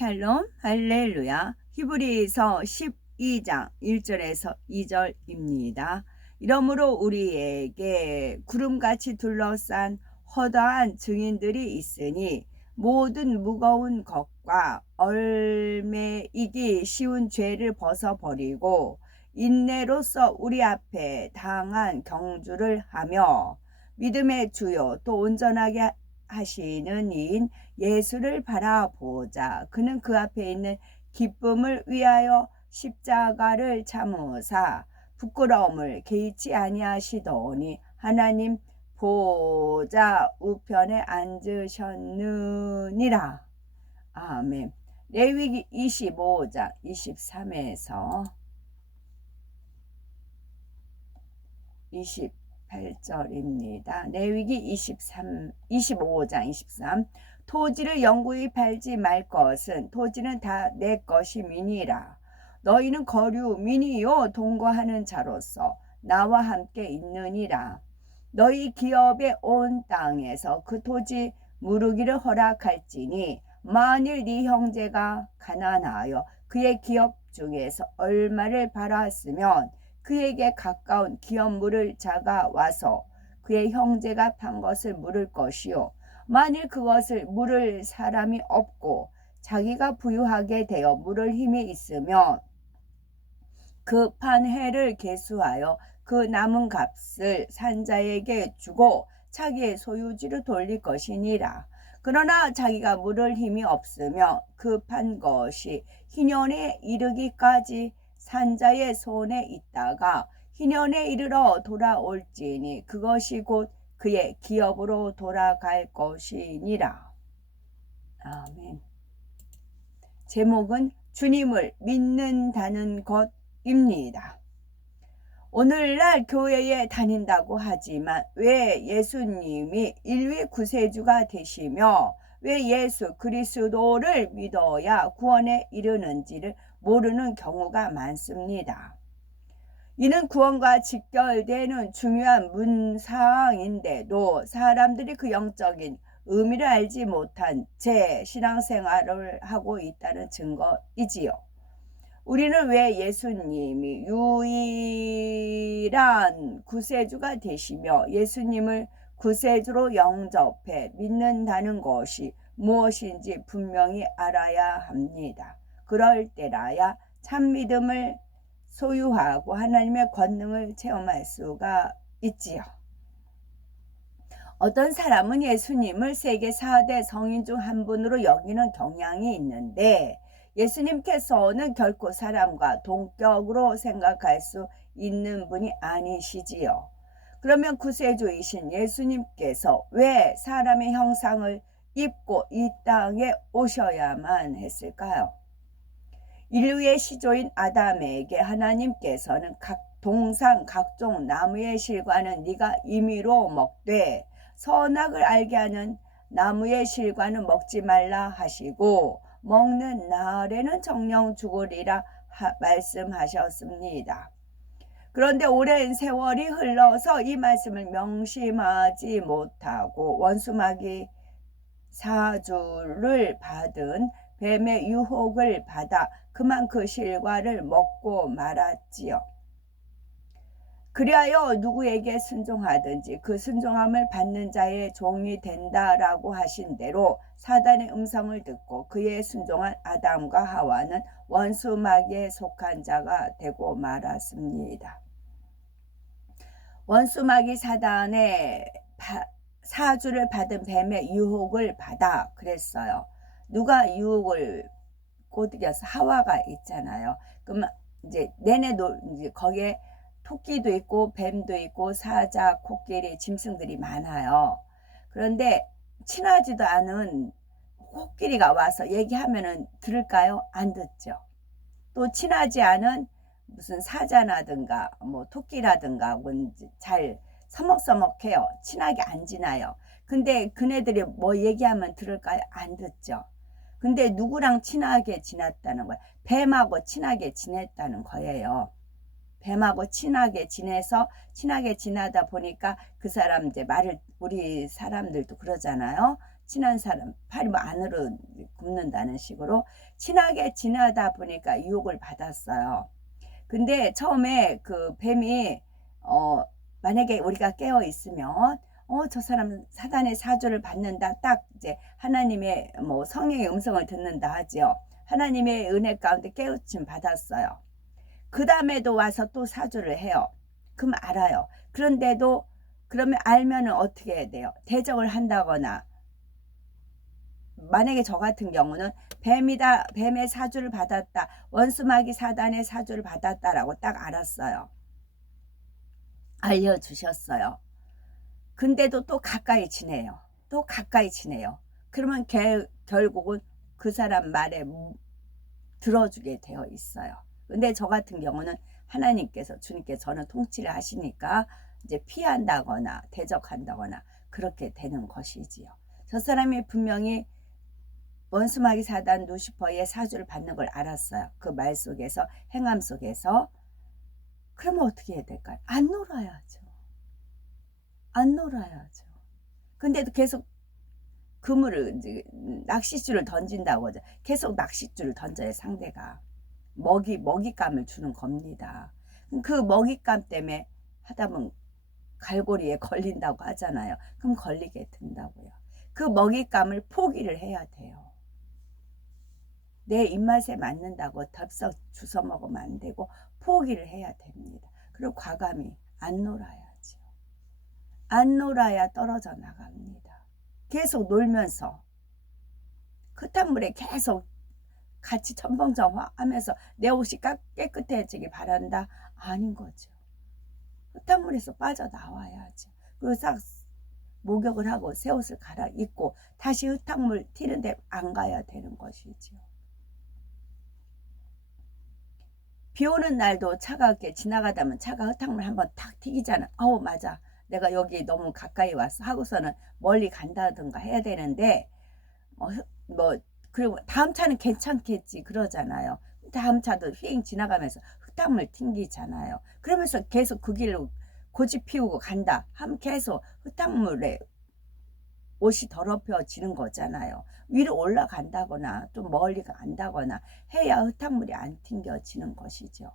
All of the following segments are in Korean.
샬롬 할렐루야. 히브리서 12장 1절에서 2절입니다. 이러므로 우리에게 구름같이 둘러싼 허다한 증인들이 있으니 모든 무거운 것과 얼매이기 쉬운 죄를 벗어버리고 인내로써 우리 앞에 당한 경주를 하며 믿음의 주요 또 온전하게 하시는 이인 예수를 바라보자. 그는 그 앞에 있는 기쁨을 위하여 십자가를 참으사 부끄러움을 개의치 아니하시더니 하나님 보좌 우편에 앉으셨느니라. 아멘. 레위기 25장 23에서 28절입니다. 레위기 25장 23. 토지를 영구히 팔지 말 것은 토지는 다 내 것임이니라. 너희는 거류민이요 동거하는 자로서 나와 함께 있느니라. 너희 기업의 온 땅에서 그 토지 무르기를 허락할지니 만일 네 형제가 가난하여 그의 기업 중에서 얼마를 팔았으면 그에게 가까운 기업 물을 자가 와서 그의 형제가 판 것을 물을 것이요 만일 그것을 물을 사람이 없고 자기가 부유하게 되어 물을 힘이 있으면 그 판 해를 계수하여 그 남은 값을 산자에게 주고 자기의 소유지로 돌릴 것이니라. 그러나 자기가 물을 힘이 없으며 그 판 것이 희년에 이르기까지 산자의 손에 있다가 희년에 이르러 돌아올지니 그것이 곧 그의 기업으로 돌아갈 것이니라. 아멘. 제목은 주님을 믿는다는 것입니다. 오늘날 교회에 다닌다고 하지만 왜 예수님이 인류의 구세주가 되시며 왜 예수 그리스도를 믿어야 구원에 이르는지를 모르는 경우가 많습니다. 이는 구원과 직결되는 중요한 문사항인데도 사람들이 그 영적인 의미를 알지 못한 채 신앙생활을 하고 있다는 증거이지요. 우리는 왜 예수님이 유일한 구세주가 되시며 예수님을 구세주로 영접해 믿는다는 것이 무엇인지 분명히 알아야 합니다. 그럴 때라야 참 믿음을 소유하고 하나님의 권능을 체험할 수가 있지요. 어떤 사람은 예수님을 세계 4대 성인 중 한 분으로 여기는 경향이 있는데 예수님께서는 결코 사람과 동격으로 생각할 수 있는 분이 아니시지요. 그러면 구세주이신 예수님께서 왜 사람의 형상을 입고 이 땅에 오셔야만 했을까요? 인류의 시조인 아담에게 하나님께서는 동상 각종 나무의 실과는 네가 임의로 먹되 선악을 알게 하는 나무의 실과는 먹지 말라 하시고 먹는 날에는 정령 죽으리라 말씀하셨습니다. 그런데 오랜 세월이 흘러서 이 말씀을 명심하지 못하고 원수마귀 사주를 받은 뱀의 유혹을 받아 그만 그 실과를 먹고 말았지요. 그리하여 누구에게 순종하든지 그 순종함을 받는 자의 종이 된다라고 하신 대로 사단의 음성을 듣고 그의 순종한 아담과 하와는 원수마귀에 속한 자가 되고 말았습니다. 원수마귀 사단의 사주를 받은 뱀의 유혹을 받아 그랬어요. 누가 유혹을 꼬드겨서 하와가 있잖아요. 그러면 이제 이제 거기에 토끼도 있고 뱀도 있고 사자, 코끼리, 짐승들이 많아요. 그런데 친하지도 않은 코끼리가 와서 얘기하면은 들을까요? 안 듣죠. 또 친하지 않은 무슨 사자라든가 뭐 토끼라든가 잘 서먹서먹해요. 친하게 안 지나요. 근데 그네들이 뭐 얘기하면 들을까요? 안 듣죠. 근데 누구랑 친하게 지냈다는 거예요? 뱀하고 친하게 지냈다는 거예요. 뱀하고 친하게 지내서 친하게 지나다 보니까 그 사람 이제 말을 우리 사람들도 그러잖아요. 친한 사람 팔이 뭐 안으로 굽는다는 식으로 친하게 지내다 보니까 유혹을 받았어요. 근데 처음에 그 뱀이 만약에 우리가 깨어 있으면 저 사람은 사단의 사주를 받는다. 딱 이제 하나님의 뭐 성령의 음성을 듣는다 하지요. 하나님의 은혜 가운데 깨우침 받았어요. 그 다음에도 와서 또 사주를 해요. 그럼 알아요. 그런데도 그러면 알면은 어떻게 해야 돼요? 대적을 한다거나, 만약에 저 같은 경우는 뱀의 사주를 받았다, 원수마귀 사단의 사주를 받았다라고 딱 알았어요. 알려주셨어요. 근데도 또 가까이 지내요. 또 가까이 지내요. 그러면 결국은 그 사람 말에 들어주게 되어 있어요. 근데 저 같은 경우는 하나님께서, 주님께서 저는 통치를 하시니까 이제 피한다거나 대적한다거나 그렇게 되는 것이지요. 저 사람이 분명히 원수마귀 사단 루시퍼의 사주를 받는 걸 알았어요. 그 말 속에서, 행함 속에서. 그러면 어떻게 해야 될까요? 안 놀아야죠. 안 놀아야죠. 근데도 계속 그물을, 이제 낚싯줄을 던진다고 하죠. 계속 낚싯줄을 던져요, 상대가. 먹잇감을 주는 겁니다. 그 먹잇감 때문에 하다 보면 갈고리에 걸린다고 하잖아요. 그럼 걸리게 된다고요. 그 먹잇감을 포기를 해야 돼요. 내 입맛에 맞는다고 덥석 주워 먹으면 안 되고 포기를 해야 됩니다. 그리고 과감히 안 놀아야죠. 안 놀아야 떨어져 나갑니다. 계속 놀면서 흙탕물에 계속 같이 첨벙첨벙하면서 내 옷이 깨끗해지기 바란다? 아닌 거죠. 흙탕물에서 빠져나와야죠. 그리고 싹 목욕을 하고 새 옷을 갈아입고 다시 흙탕물 튀는 데 안 가야 되는 것이죠. 비 오는 날도 차가 이렇게 지나가다 보면 차가 흙탕물 한번 탁 튀기잖아. 맞아. 내가 여기 너무 가까이 왔어 하고서는 멀리 간다든가 해야 되는데 그리고 다음 차는 괜찮겠지 그러잖아요. 다음 차도 휙 지나가면서 흙탕물 튕기잖아요. 그러면서 계속 그 길로 고집 피우고 간다 하면 계속 흙탕물에 옷이 더럽혀지는 거잖아요. 위로 올라간다거나 좀 멀리 간다거나 해야 흙탕물이 안 튕겨지는 것이죠.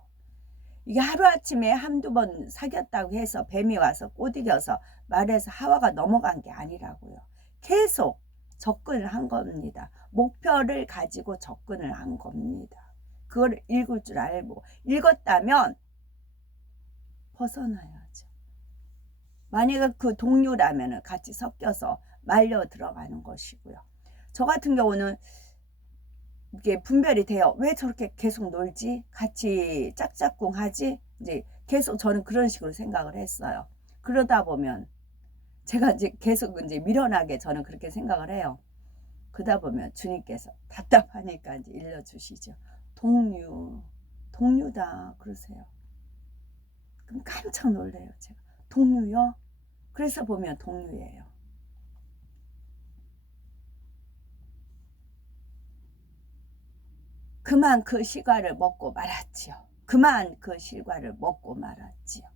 이게 하루아침에 한두 번 사귀었다고 해서 뱀이 와서 꼬드겨서 말해서 하와가 넘어간 게 아니라고요. 계속 접근을 한 겁니다. 목표를 가지고 접근을 한 겁니다. 그걸 읽을 줄 알고 읽었다면 벗어나야죠. 만약에 그 동료라면 같이 섞여서 말려 들어가는 것이고요. 저 같은 경우는 이게 분별이 돼요. 왜 저렇게 계속 놀지? 같이 짝짝꿍 하지? 이제 계속 저는 그런 식으로 생각을 했어요. 그러다 보면 제가 이제 계속 이제 미련하게 저는 그렇게 생각을 해요. 그러다 보면 주님께서 답답하니까 이제 일러주시죠. 동류다 그러세요. 그럼 깜짝 놀래요. 제가 동류요? 그래서 보면 동류예요. 그만 그 실과를 먹고 말았지요. 그만 그 실과를 먹고 말았지요.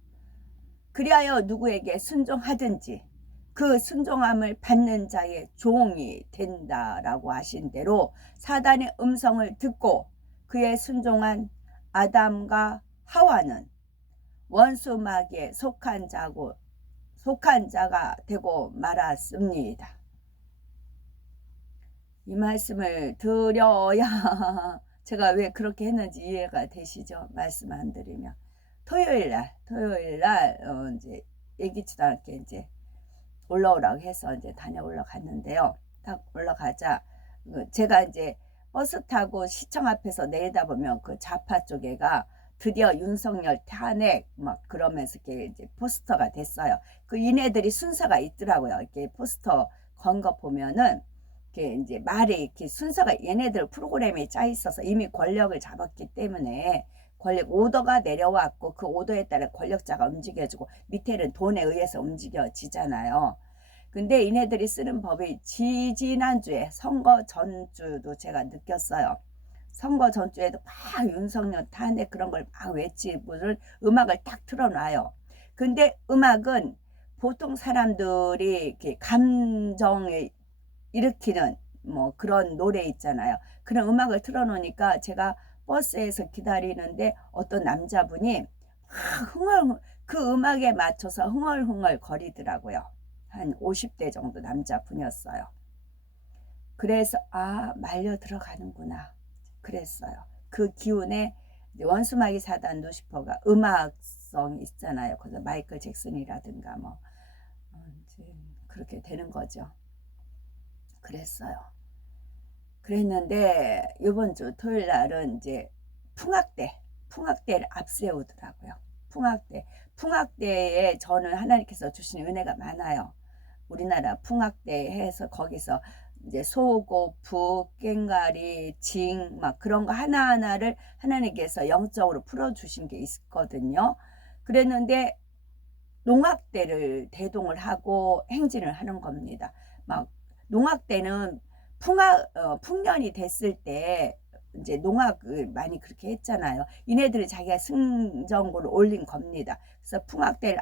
그리하여 누구에게 순종하든지 그 순종함을 받는 자의 종이 된다라고 하신 대로 사단의 음성을 듣고 그의 순종한 아담과 하와는 원수 마귀에 속한 자가 되고 말았습니다. 이 말씀을 드려야 제가 왜 그렇게 했는지 이해가 되시죠? 말씀 안 드리면 토요일 날 이제 예기치도 않게 이제 올라오라고 해서 이제 다녀올라 갔는데요. 딱 올라가자 제가 이제 버스 타고 시청 앞에서 내려다보면 그 좌파 쪽에가 드디어 윤석열 탄핵 막 그러면서 이렇게 이제 포스터가 됐어요. 그 얘네들이 순서가 있더라고요. 이렇게 포스터 건 거 보면은 이렇게 이제 말이 이렇게 순서가 얘네들 프로그램에 짜 있어서 이미 권력을 잡았기 때문에 권력 오더가 내려왔고 그 오더에 따라 권력자가 움직여지고 밑에는 돈에 의해서 움직여지잖아요. 근데 얘네들이 쓰는 법이 지지난주에 선거 전주도 제가 느꼈어요. 선거 전주에도 막 윤석열 탄핵 그런 걸 막 외치고 음악을 딱 틀어놔요. 근데 음악은 보통 사람들이 이렇게 감정에 일으키는 뭐 그런 노래 있잖아요. 그런 음악을 틀어놓으니까 제가 버스에서 기다리는데 어떤 남자분이 그 음악에 맞춰서 흥얼흥얼 거리더라고요. 한 50대 정도 남자분이었어요. 그래서 말려 들어가는구나 그랬어요. 그 기운에 원수마귀 사단 루시퍼가 음악성이 있잖아요. 그래서 마이클 잭슨이라든가 뭐 이제 그렇게 되는 거죠. 그랬어요. 그랬는데 이번 주 토요일 날은 이제 풍악대를 앞세우더라고요. 풍악대에 저는 하나님께서 주신 은혜가 많아요. 우리나라 풍악대 해서 거기서 이제 소고, 북, 꽹과리, 징, 막 그런 거 하나하나를 하나님께서 영적으로 풀어주신 게 있거든요. 그랬는데 농악대를 대동을 하고 행진을 하는 겁니다. 막 농악대는 풍년이 됐을 때 이제 농악을 많이 그렇게 했잖아요. 이네들이 자기가 승전고를 올린 겁니다. 그래서 풍악대를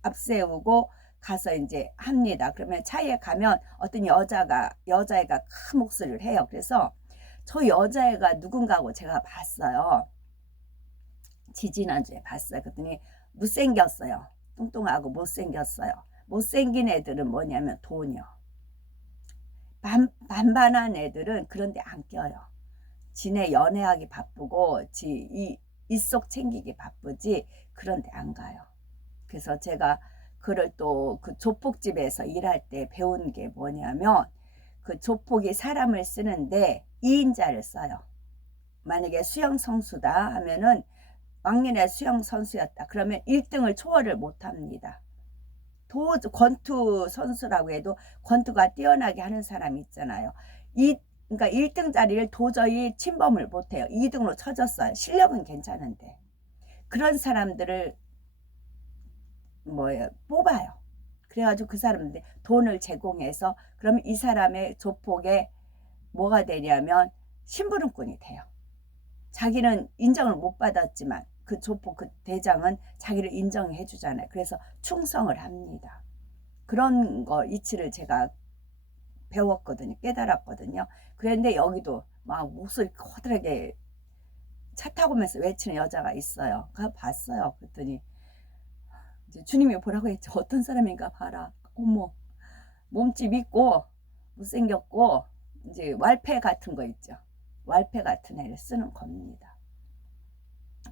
앞세우고 가서 이제 합니다. 그러면 차에 가면 어떤 여자애가 큰 목소리를 해요. 그래서 저 여자애가 누군가고 제가 봤어요. 지지난주에 봤어요. 그랬더니 못생겼어요. 뚱뚱하고 못생겼어요. 못생긴 애들은 뭐냐면 돈이요. 반반한 애들은 그런데 안 껴요. 지네 연애하기 바쁘고 이속 챙기기 바쁘지 그런데 안 가요. 그래서 제가 그를 또 그 조폭집에서 일할 때 배운 게 뭐냐면 그 조폭이 사람을 쓰는데 2인자를 써요. 만약에 수영 선수다 하면은 왕년에 수영 선수였다. 그러면 1등을 초월을 못합니다. 권투 선수라고 해도 권투가 뛰어나게 하는 사람이 있잖아요. 그러니까 1등 자리를 도저히 침범을 못해요. 2등으로 쳐졌어요. 실력은 괜찮은데. 그런 사람들을 뽑아요. 그래가지고 그 사람들 돈을 제공해서 그러면 이 사람의 조폭에 뭐가 되냐면 심부름꾼이 돼요. 자기는 인정을 못 받았지만 그 조폭 그 대장은 자기를 인정해 주잖아요. 그래서 충성을 합니다. 그런 거 이치를 제가 배웠거든요. 깨달았거든요. 그런데 여기도 막 목소리 커다랗게 차 타고 오면서 외치는 여자가 있어요. 그거 봤어요. 그랬더니 이제 주님이 보라고 했죠. 어떤 사람인가 봐라. 어머, 몸집 있고 못생겼고 이제 왈패 같은 거 있죠. 왈패 같은 애를 쓰는 겁니다.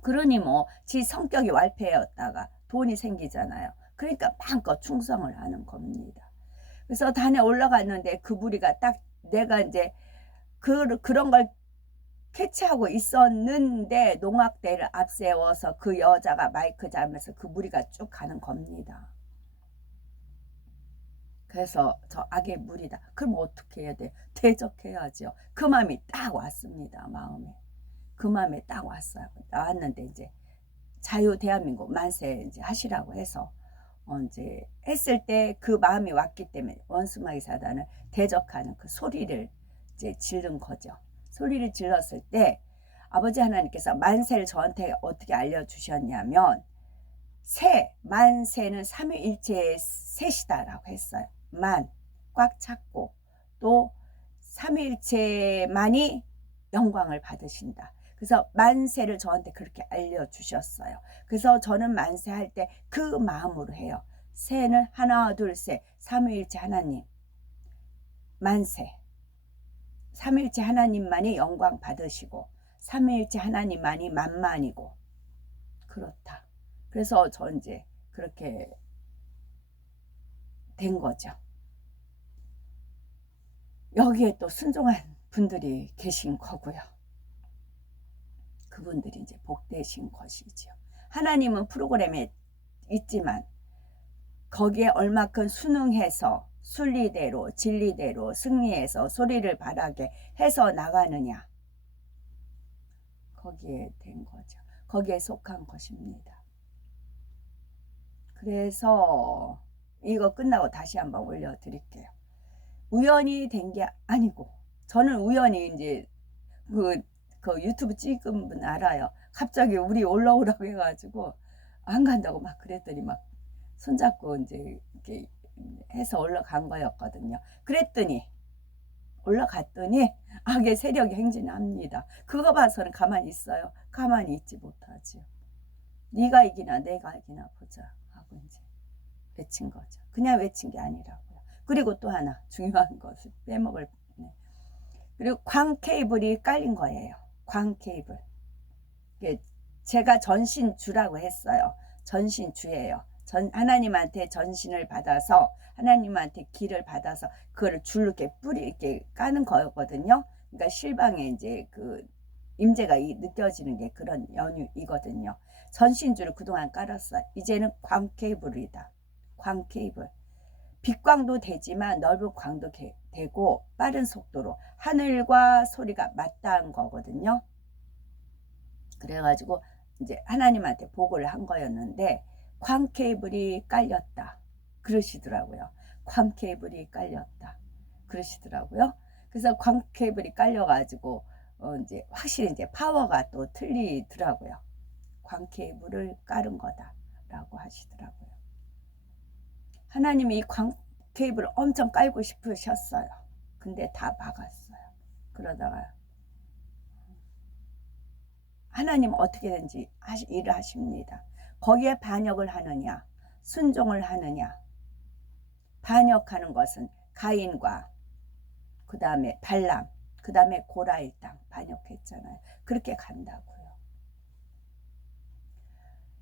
그러니 뭐 지 성격이 왈패였다가 돈이 생기잖아요. 그러니까 마음껏 충성을 하는 겁니다. 그래서 단에 올라갔는데 그 무리가 딱 내가 이제 그런 걸 캐치하고 있었는데 농악대를 앞세워서 그 여자가 마이크 잡으면서 그 무리가 쭉 가는 겁니다. 그래서 저 악의 무리다. 그럼 어떻게 해야 돼? 대적해야죠. 그 마음이 딱 왔습니다. 마음에. 그 마음에 딱 왔어요. 나왔는데 이제 자유 대한민국 만세 이제 하시라고 해서 이제 했을 때 그 마음이 왔기 때문에 원수마귀 사단을 대적하는 그 소리를 이제 지른 거죠. 소리를 질렀을 때 아버지 하나님께서 만세를 저한테 어떻게 알려주셨냐면 만세는 삼위일체의 셋이다라고 했어요. 꽉 찼고 또 삼위일체만이 영광을 받으신다. 그래서 만세를 저한테 그렇게 알려주셨어요. 그래서 저는 만세할 때 그 마음으로 해요. 세는 하나 둘 셋 삼위일체 하나님 만세. 삼위일체 하나님만이 영광 받으시고 삼위일체 하나님만이 만만이고 그렇다. 그래서 저 이제 그렇게 된 거죠. 여기에 또 순종한 분들이 계신 거고요. 그분들이 이제 복되신 것이죠. 하나님은 프로그램에 있지만 거기에 얼마큼 순응해서 순리대로 진리대로 승리해서 소리를 바라게 해서 나가느냐 거기에 된 거죠. 거기에 속한 것입니다. 그래서 이거 끝나고 다시 한번 올려드릴게요. 우연히 된 게 아니고 저는 우연히 이제 그 유튜브 찍은 분 알아요. 갑자기 우리 올라오라고 해가지고 안 간다고 막 그랬더니 막 손잡고 이제 이렇게 해서 올라간 거였거든요. 그랬더니 올라갔더니 악의 세력이 행진합니다. 그거 봐서는 가만히 있어요? 가만히 있지 못하지요. 네가 이기나 내가 이기나 보자 하고 이제 외친 거죠. 그냥 외친 게 아니라고요. 그리고 또 하나 중요한 것을 빼먹을 네. 그리고 광 케이블이 깔린 거예요. 광 케이블. 제가 전신주라고 했어요. 전신주예요. 하나님한테 전신을 받아서 하나님한테 길을 받아서 그거를 줄로 이렇게 뿌리 이렇게 까는 거거든요. 그러니까 실방에 이제 그 임재가 느껴지는 게 그런 연유이거든요. 전신주를 그동안 깔았어요. 이제는 광 케이블이다. 광 케이블. 빛광도 되지만 넓은 광도 되고 빠른 속도로 하늘과 소리가 맞닿은 거거든요. 그래가지고 이제 하나님한테 보고를 한 거였는데 광 케이블이 깔렸다 그러시더라고요. 광 케이블이 깔렸다 그러시더라고요. 그래서 광 케이블이 깔려가지고 이제 확실히 이제 파워가 또 틀리더라고요. 광 케이블을 깔은 거다라고 하시더라고요. 하나님이 이 광 케이블을 엄청 깔고 싶으셨어요. 근데 다 막았어요. 그러다가 하나님은 어떻게든지 일을 하십니다. 거기에 반역을 하느냐 순종을 하느냐. 반역하는 것은 가인과 그 다음에 발람 그 다음에 고라의 땅 반역했잖아요. 그렇게 간다고요.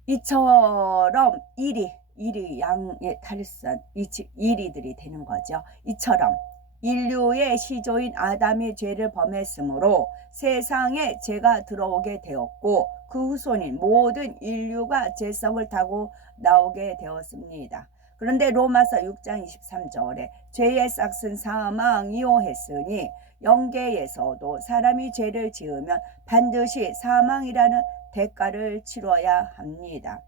이처럼 일이 양의 탈선 일이들이 되는 거죠. 이처럼 인류의 시조인 아담이 죄를 범했으므로 세상에 죄가 들어오게 되었고 그 후손인 모든 인류가 죄성을 타고 나오게 되었습니다. 그런데 로마서 6장 23절에 죄의 싹은 사망이요 했으니 영계에서도 사람이 죄를 지으면 반드시 사망이라는 대가를 치러야 합니다.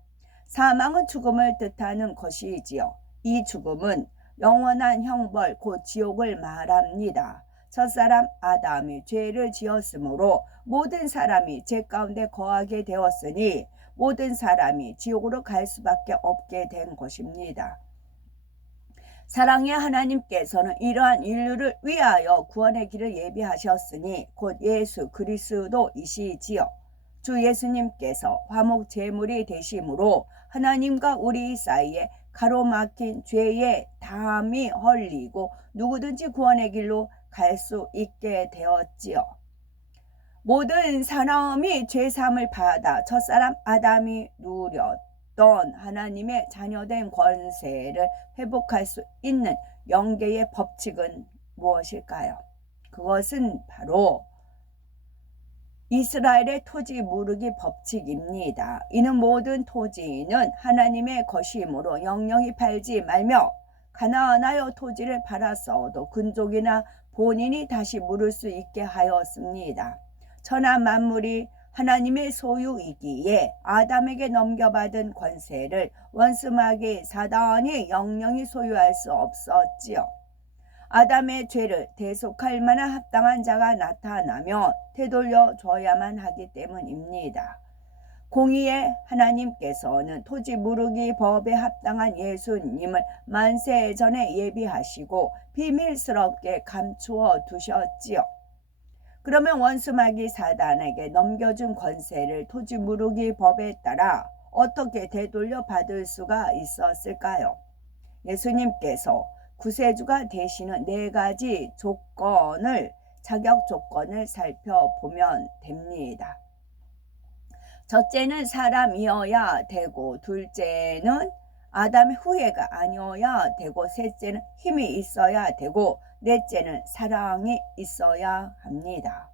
사망은 죽음을 뜻하는 것이지요. 이 죽음은 영원한 형벌 곧 지옥을 말합니다. 첫사람 아담이 죄를 지었으므로 모든 사람이 죄 가운데 거하게 되었으니 모든 사람이 지옥으로 갈 수밖에 없게 된 것입니다. 사랑의 하나님께서는 이러한 인류를 위하여 구원의 길을 예비하셨으니 곧 예수 그리스도이시지요. 주 예수님께서 화목 제물이 되심으로 하나님과 우리 사이에 가로막힌 죄의 담이 헐리고 누구든지 구원의 길로 갈 수 있게 되었지요. 모든 사람이 죄사함을 받아 첫사람 아담이 누렸던 하나님의 자녀된 권세를 회복할 수 있는 영계의 법칙은 무엇일까요? 그것은 바로 이스라엘의 토지 무르기 법칙입니다. 이는 모든 토지는 하나님의 것이므로 영영이 팔지 말며 가나안하여 토지를 팔았어도 근족이나 본인이 다시 물을 수 있게 하였습니다. 천하 만물이 하나님의 소유이기에 아담에게 넘겨받은 권세를 원수마귀 사단이 영영이 소유할 수 없었지요. 아담의 죄를 대속할 만한 합당한 자가 나타나면 되돌려 줘야만 하기 때문입니다. 공의의 하나님께서는 토지 무르기 법에 합당한 예수님을 만세 전에 예비하시고 비밀스럽게 감추어 두셨지요. 그러면 원수마귀 사단에게 넘겨준 권세를 토지 무르기 법에 따라 어떻게 되돌려 받을 수가 있었을까요? 예수님께서 구세주가 되시는 4가지 자격 조건을 살펴보면 됩니다. 첫째는 사람이어야 되고, 둘째는 아담의 후예가 아니어야 되고, 셋째는 힘이 있어야 되고, 넷째는 사랑이 있어야 합니다.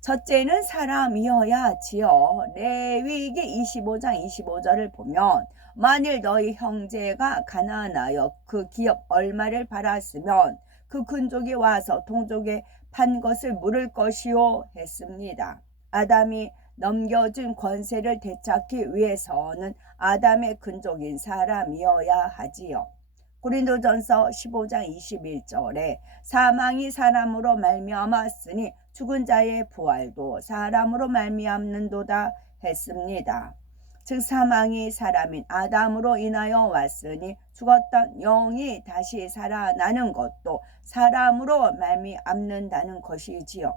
첫째는 사람이어야지요. 레위기 25장 25절을 보면 만일 너희 형제가 가난하여 그 기업 얼마를 팔았으면 그 근족이 와서 동족에 판 것을 물을 것이요 했습니다. 아담이 넘겨준 권세를 되찾기 위해서는 아담의 근족인 사람이어야 하지요. 고린도전서 15장 21절에 사망이 사람으로 말미암았으니 죽은 자의 부활도 사람으로 말미암는도다 했습니다. 즉 사망이 사람인 아담으로 인하여 왔으니 죽었던 영이 다시 살아나는 것도 사람으로 말미암는다는 것이지요.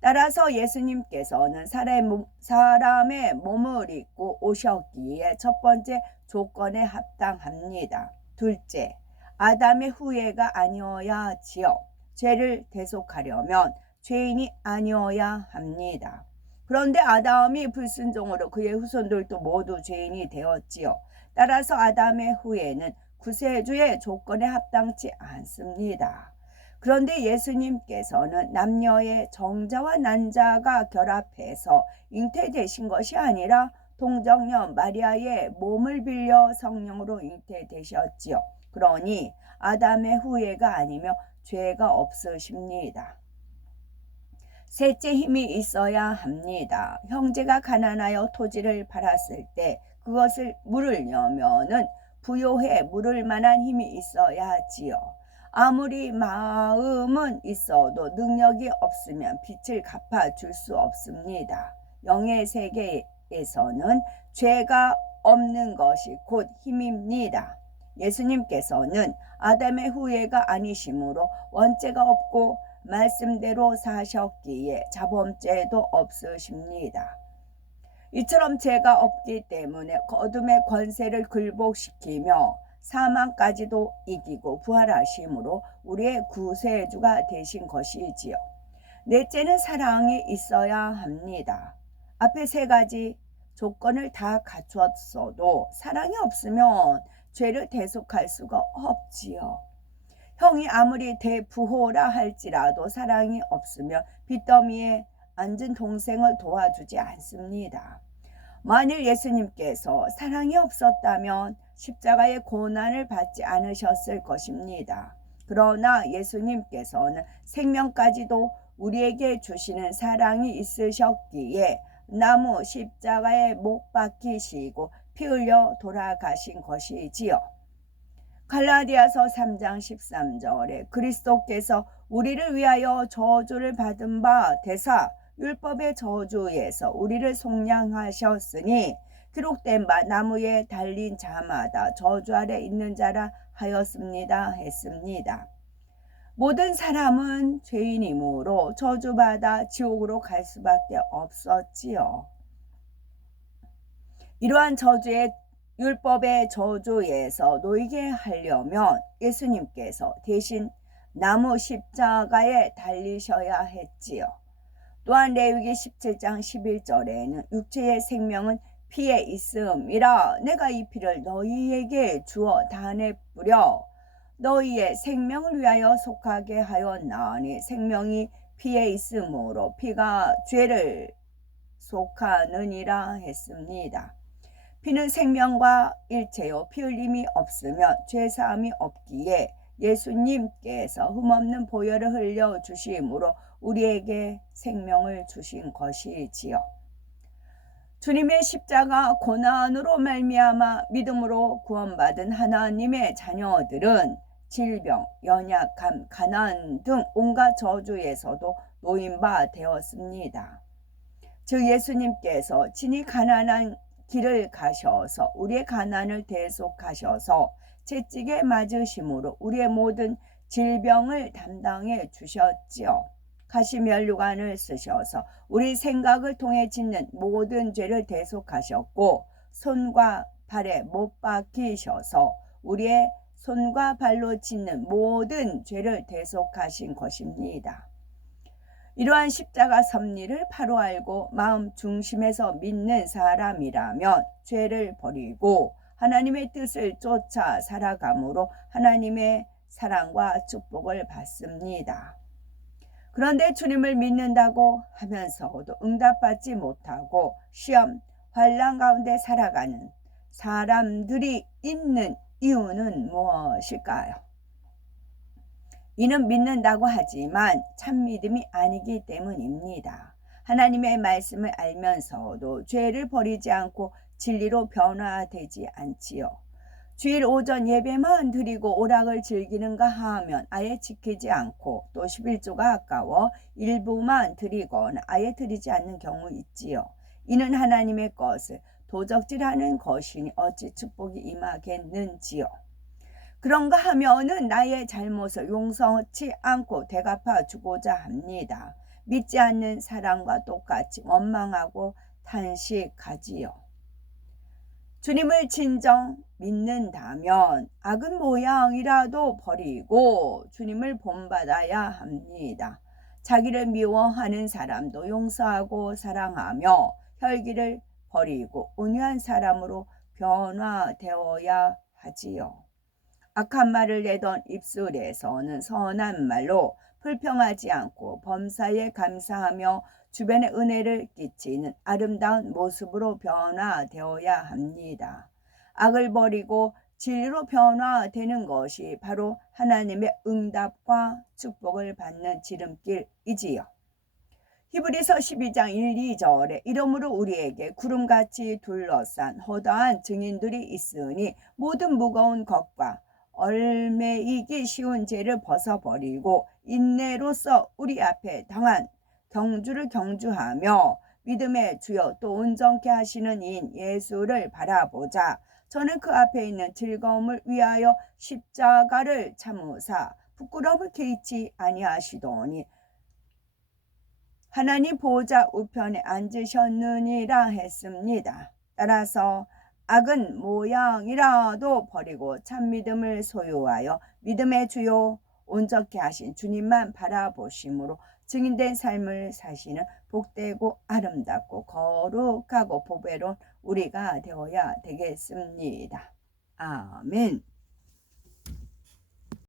따라서 예수님께서는 사람의 몸을 입고 오셨기에 첫 번째 조건에 합당합니다. 둘째, 아담의 후예가 아니어야 하지요. 죄를 대속하려면 죄인이 아니어야 합니다. 그런데 아담이 불순종으로 그의 후손들도 모두 죄인이 되었지요. 따라서 아담의 후예는 구세주의 조건에 합당치 않습니다. 그런데 예수님께서는 남녀의 정자와 난자가 결합해서 잉태되신 것이 아니라 동정녀 마리아의 몸을 빌려 성령으로 잉태되셨지요. 그러니 아담의 후예가 아니며 죄가 없으십니다. 셋째, 힘이 있어야 합니다. 형제가 가난하여 토지를 팔았을 때 그것을 물으려면은 부요해 물을 만한 힘이 있어야 하지요. 아무리 마음은 있어도 능력이 없으면 빚을 갚아줄 수 없습니다. 영의 세계에서는 죄가 없는 것이 곧 힘입니다. 예수님께서는 아담의 후예가 아니시므로 원죄가 없고 말씀대로 사셨기에 자범죄도 없으십니다. 이처럼 죄가 없기 때문에 어둠의 권세를 굴복시키며 사망까지도 이기고 부활하심으로 우리의 구세주가 되신 것이지요. 넷째는 사랑이 있어야 합니다. 앞에 세 가지 조건을 다 갖추었어도 사랑이 없으면 죄를 대속할 수가 없지요. 형이 아무리 대부호라 할지라도 사랑이 없으면 빚더미에 앉은 동생을 도와주지 않습니다. 만일 예수님께서 사랑이 없었다면 십자가의 고난을 받지 않으셨을 것입니다. 그러나 예수님께서는 생명까지도 우리에게 주시는 사랑이 있으셨기에 나무 십자가에 못 박히시고 피 흘려 돌아가신 것이지요. 갈라디아서 3장 13절에 그리스도께서 우리를 위하여 저주를 받은 바 되사 율법의 저주에서 우리를 속량하셨으니 기록된 바 나무에 달린 자마다 저주 아래 있는 자라 하였습니다 했습니다. 모든 사람은 죄인이므로 저주받아 지옥으로 갈 수밖에 없었지요. 이러한 율법의 저주에서 놓이게 하려면 예수님께서 대신 나무 십자가에 달리셔야 했지요. 또한 레위기 17장 11절에는 육체의 생명은 피에 있음이라 내가 이 피를 너희에게 주어 단에 뿌려 너희의 생명을 위하여 속하게 하였나니 생명이 피에 있으므로 피가 죄를 속하느니라 했습니다. 피는 생명과 일체요 피 흘림이 없으면 죄사함이 없기에 예수님께서 흠없는 보혈을 흘려 주심으로 우리에게 생명을 주신 것이지요. 주님의 십자가 고난으로 말미암아 믿음으로 구원받은 하나님의 자녀들은 질병, 연약함, 가난 등 온갖 저주에서도 놓인 바 되었습니다. 즉 예수님께서 친히 가난한 길을 가셔서 우리의 가난을 대속하셔서 채찍에 맞으심으로 우리의 모든 질병을 담당해 주셨지요. 가시면류관을 쓰셔서 우리 생각을 통해 짓는 모든 죄를 대속하셨고 손과 발에 못 박히셔서 우리의 손과 발로 짓는 모든 죄를 대속하신 것입니다. 이러한 십자가 섭리를 바로 알고 마음 중심에서 믿는 사람이라면 죄를 버리고 하나님의 뜻을 쫓아 살아감으로 하나님의 사랑과 축복을 받습니다. 그런데 주님을 믿는다고 하면서도 응답받지 못하고 시험, 환난 가운데 살아가는 사람들이 있는 이유는 무엇일까요? 이는 믿는다고 하지만 참 믿음이 아니기 때문입니다. 하나님의 말씀을 알면서도 죄를 버리지 않고 진리로 변화되지 않지요. 주일 오전 예배만 드리고 오락을 즐기는가 하면 아예 지키지 않고 또 11조가 아까워 일부만 드리거나 아예 드리지 않는 경우 있지요. 이는 하나님의 것을 도적질하는 것이니 어찌 축복이 임하겠는지요. 그런가 하면은 나의 잘못을 용서치 않고 되갚아 주고자 합니다. 믿지 않는 사람과 똑같이 원망하고 탄식하지요. 주님을 진정 믿는다면 악은 모양이라도 버리고 주님을 본받아야 합니다. 자기를 미워하는 사람도 용서하고 사랑하며 혈기를 버리고 온유한 사람으로 변화되어야 하지요. 악한 말을 내던 입술에서는 선한 말로 불평하지 않고 범사에 감사하며 주변에 은혜를 끼치는 아름다운 모습으로 변화되어야 합니다. 악을 버리고 진리로 변화되는 것이 바로 하나님의 응답과 축복을 받는 지름길이지요. 히브리서 12장 1, 2절에 이러므로 우리에게 구름같이 둘러싼 허다한 증인들이 있으니 모든 무거운 것과 얽매이기 쉬운 죄를 벗어버리고 인내로써 우리 앞에 당한 경주를 경주하며 믿음의 주여 또 온전케 하시는 이인 예수를 바라보자. 저는 그 앞에 있는 즐거움을 위하여 십자가를 참으사 부끄러움을 개의치 아니하시더니 하나님 보호자 우편에 앉으셨느니라 했습니다. 따라서 악은 모양이라도 버리고 참 믿음을 소유하여 믿음의 주요 온전케 하신 주님만 바라보심으로 증인된 삶을 사시는 복되고 아름답고 거룩하고 보배로운 우리가 되어야 되겠습니다. 아멘.